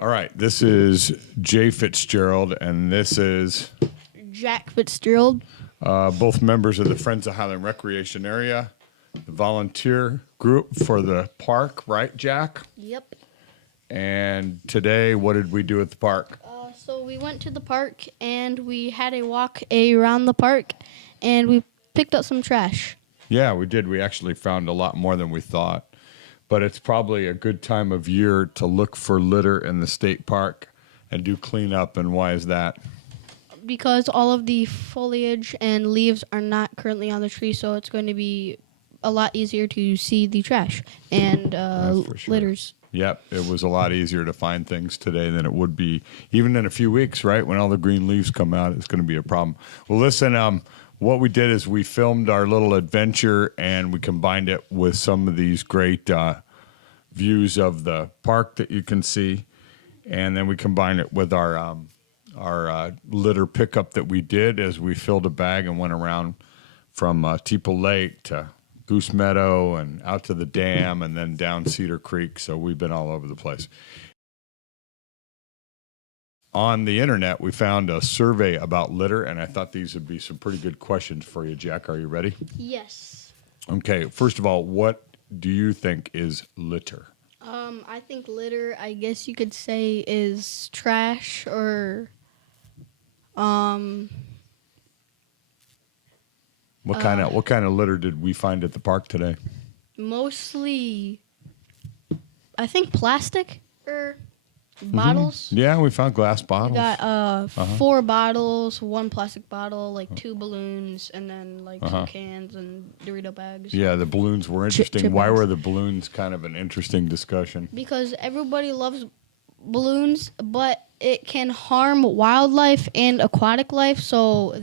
All right, this is Jay Fitzgerald, and this is Jack Fitzgerald. both members of the Friends of Highland Recreation Area, the volunteer group for the park, right, Jack? Yep. And today, what did we do at the park? So we went to the park and we had a walk around the park, and we picked up some trash. Yeah, we did. We actually found a lot more than we thought. But it's probably a good time of year to look for litter in the state park and do cleanup. And why is that? Because all of the foliage and leaves are not currently on the tree, so it's going to be a lot easier to see the trash and Sure. litters. Yep, it was a lot easier to find things today than it would be even in a few weeks, right? When all the green leaves come out, it's going to be a problem. Well, listen, what we did is we filmed our little adventure and we combined it with some of these great views of the park that you can see. And then we combined it with our litter pickup that we did as we filled a bag and went around from Teeple Lake to Goose Meadow and out to the dam and then down Cedar Creek. So we've been all over the place. On the internet, we found a survey about litter, and I thought these would be some pretty good questions for you, Jack. Are you ready? Yes. Okay, first of all, what do you think is litter? I think litter, I guess you could say, is trash or What kind of litter did we find at the park today? mostly, I think, plastic or bottles. Yeah, we found glass bottles. We got 4 bottles, 1 plastic bottle, like 2 balloons, and then like some cans and Dorito bags. Yeah, the balloons were interesting. chip Why bags. were the balloons kind of an interesting discussion? Because everybody loves balloons, but it can harm wildlife and aquatic life, so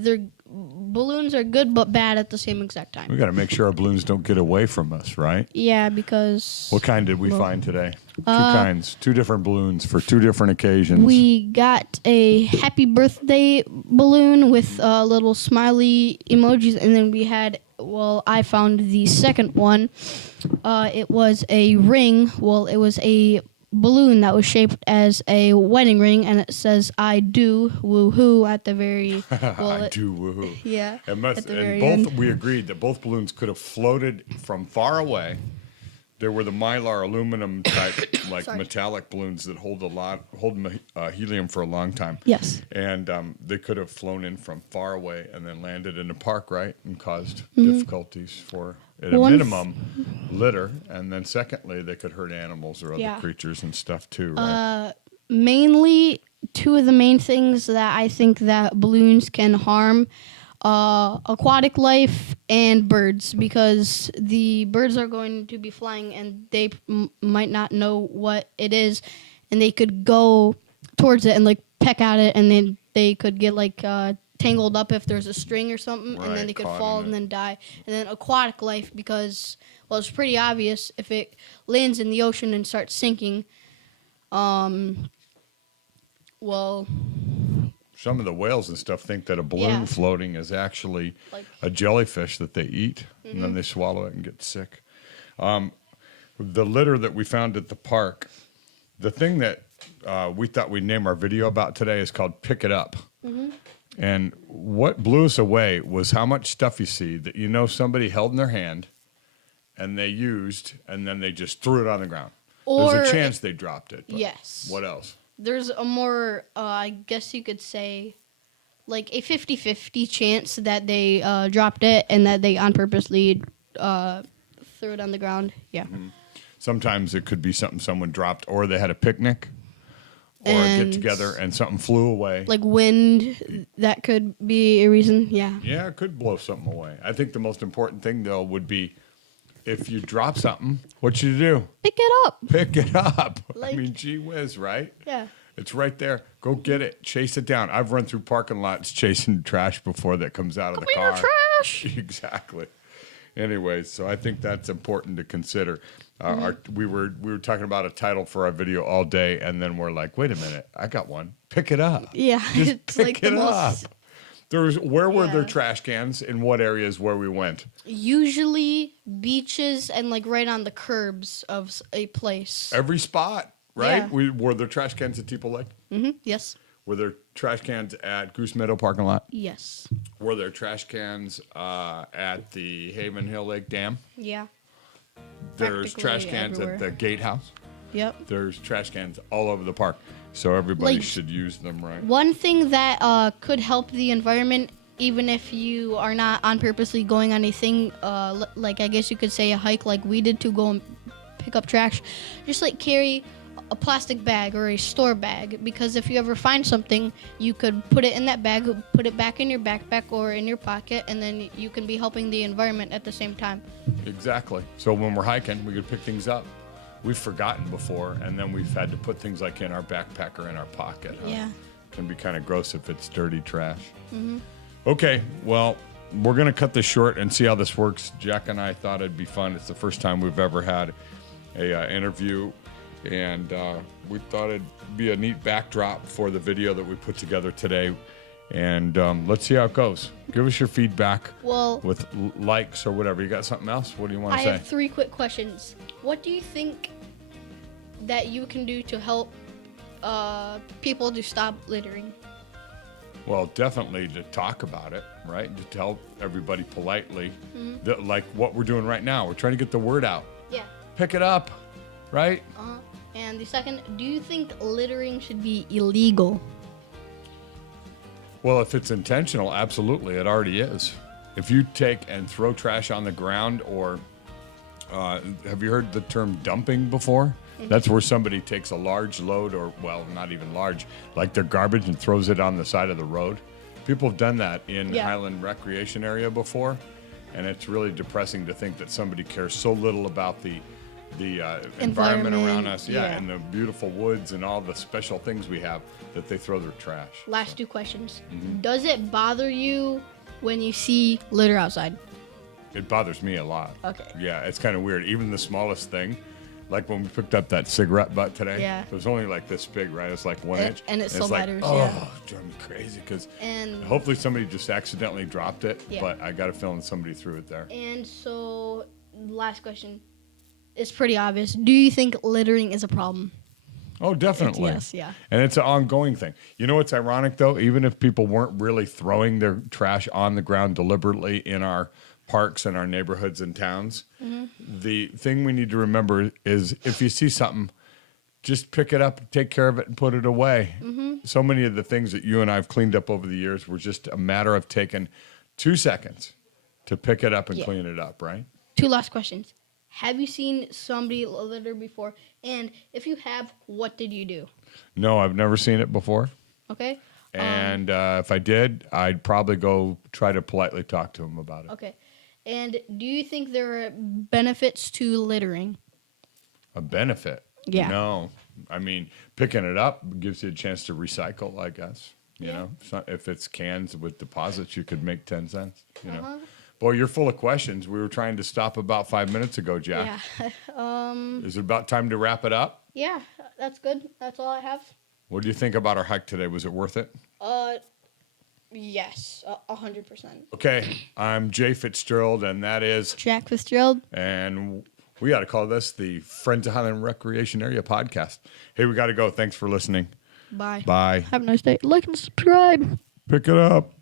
balloons are good but bad at the same exact time. We got to make sure our balloons don't get away from us, right? Yeah, because What kind did we find today? 2 kinds, 2 different balloons for 2 different occasions. we got a happy birthday balloon with little smiley emojis, and then we had, I found the second one. It was a ring. Well, it was a balloon that was shaped as a wedding ring, and it says "I do woohoo" at the very. I do woohoo. Yeah. It must, at the and very both end. we agreed that both balloons could have floated from far away. There were the mylar aluminum type, like Sorry. metallic balloons that hold helium for a long time. Yes. And they could have flown in from far away and then landed in the park, right, and caused Mm-hmm. difficulties for, at a minimum, litter. And then secondly, they could hurt animals or other creatures and stuff too, right? Mainly, 2 of the main things that I think that balloons can harm: aquatic life and birds, because the birds are going to be flying and they might not know what it is, and they could go towards it and like peck at it, and then they could get like tangled up if there's a string or something, and then they could fall and then die. And then aquatic life, because it's pretty obvious if it lands in the ocean and starts sinking. Some of the whales and stuff think that a balloon floating is actually Like- a jellyfish that they eat, and then they swallow it and get sick. The litter that we found at the park, the thing that we thought we'd name our video about today is called Pick It Up. And what blew us away was how much stuff you see that somebody held in their hand and they used, and then they just threw it on the ground. There's a chance they dropped it. But Yes. What else? There's a more, I guess you could say, like a 50-50 chance that they dropped it and that they on purposely threw it on the ground. Yeah. Sometimes it could be something someone dropped, or they had a picnic, or a And- get-together, and something flew away. Like wind, that could be a reason. Yeah. Yeah, it could blow something away. I think the most important thing, though, would be if you drop something, what should you do? Pick it up. Pick it up. I Like- mean, gee whiz, right? Yeah. It's right there. Go get it. Chase it down. I've run through parking lots chasing trash before that comes out of the Give me car. your trash. Exactly. Anyways, so I think that's important to consider. We were talking about a title for our video all day, and then we're like, wait a minute, I got one. Pick it up. Yeah. Just It's pick like the it most. up. Where were there Yeah. trash cans? In what areas where we went? Usually beaches and like right on the curbs of a place. Every spot. right? Yeah. Were there trash cans at Teeple Lake? Yes. Were there trash cans at Goose Meadow parking lot? Yes. Were there trash cans at the Haven Hill Lake Dam? Yeah. There's trash Practically cans everywhere. at the gatehouse. Yep. There's trash cans all over the park. So everybody Like- should use them, right? One thing that could help the environment, even if you are not on purposely going on anything, like I guess you could say a hike like we did to go and pick up trash, just like carry a plastic bag or a store bag, because if you ever find something, you could put it in that bag, put it back in your backpack or in your pocket, and then you can be helping the environment at the same time. Exactly. So when we're hiking, we could pick things up. We've forgotten before, and then we've had to put things like in our backpack or in our pocket. Huh? Yeah. Can be kind of gross if it's dirty trash. Okay, well, we're going to cut this short and see how this works. Jack and I thought it'd be fun. It's the first time we've ever had a interview, and we thought it'd be a neat backdrop for the video that we put together today. And let's see how it goes. Give us your feedback Well, with likes or whatever. You got something else? What do you want I to say? have 3 quick questions. What do you think that you can do to help people to stop littering? Well, definitely to talk about it, right? To tell everybody politely that, like what we're doing right now. We're trying to get the word out. Yeah. Pick it up, right? And the second, do you think littering should be illegal? Well, if it's intentional, absolutely. It already is. If you take and throw trash on the ground, or have you heard the term dumping before? That's where somebody takes a large load, or, well, not even large, like their garbage, and throws it on the side of the road. People have done that in Yeah. Highland Recreation Area before, and it's really depressing to think that somebody cares so little about the environment around us, yeah. and the beautiful woods and all the special things we have, that they throw their trash. Last 2 questions. Does it bother you when you see litter outside? It bothers me a lot. Okay. Yeah, it's kind of weird. Even the smallest thing, like when we picked up that cigarette butt today, Yeah. it was only like this big, right? It's like 1 inch. and it still it's like, matters, oh, yeah. it drove me crazy, because And hopefully somebody just accidentally dropped it, Yeah. but I got a feeling somebody threw it there. and so last question. It's pretty obvious. Do you think littering is a problem? Oh, definitely. Yes, yeah. And it's an ongoing thing. You know what's ironic, though? Even if people weren't really throwing their trash on the ground deliberately in our parks and our neighborhoods and towns, the thing we need to remember is if you see something, just pick it up, take care of it, and put it away. So many of the things that you and I have cleaned up over the years were just a matter of taking 2 seconds to pick it up and Yeah. clean it up, right? 2 last questions. Have you seen somebody litter before? And if you have, what did you do? No, I've never seen it before. Okay? And if I did, I'd probably go try to politely talk to him about it. Okay. And do you think there are benefits to littering? A benefit? Yeah. No. I mean, picking it up gives you a chance to recycle, I guess. You know, if it's cans with deposits, you could make 10 cents, you know. Boy, you're full of questions. We were trying to stop about 5 minutes ago, Jack. Yeah. Is it about time to wrap it up? Yeah, that's good. That's all I have. What do you think about our hike today? Was it worth it? Yes, 100%. Okay, I'm Jay Fitzgerald, and that is, Jack Fitzgerald. and we got to call this the Friends of Highland Recreation Area podcast. Hey, we got to go. Thanks for listening. Bye. Bye. Have a nice day. Like and subscribe. Pick it up.